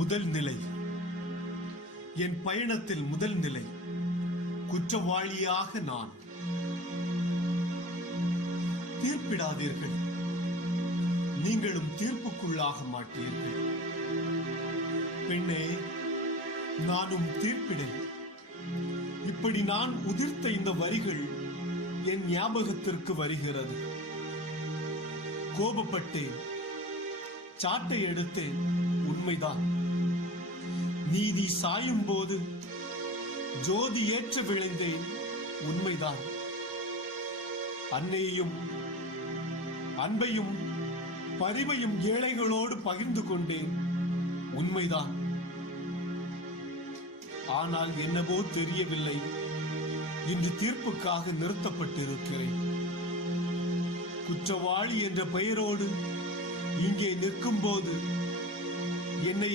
முதல் நிலை, என் பயணத்தில் முதல் நிலை, குற்றவாளியாக நான். தீர்ப்பிடாதீர்கள், நீங்களும் தீர்ப்புக்குள்ளாக மாட்டீர்கள். பெண்ணே, நானும் தீர்ப்பிடேன். இப்படி நான் உதிர்த்த இந்த வரிகள் என் ஞாபகத்திற்கு வருகிறது. கோபப்பட்டேன், சாட்டை எடுத்தேன், உண்மைதான். நீதி சாயும் போது ஜோதி ஏற்ற விளைந்தேன், உண்மைதான். அன்னையையும் அன்பையும் பரிவையும் ஏழைகளோடு பகிர்ந்து கொண்டேன், உண்மைதான். ஆனால் என்னவோ தெரியவில்லை, இன்று தீர்ப்புக்காக நிறுத்தப்பட்டிருக்கிறேன். குற்றவாளி என்ற பெயரோடு இங்கே நிற்கும் போது என்னை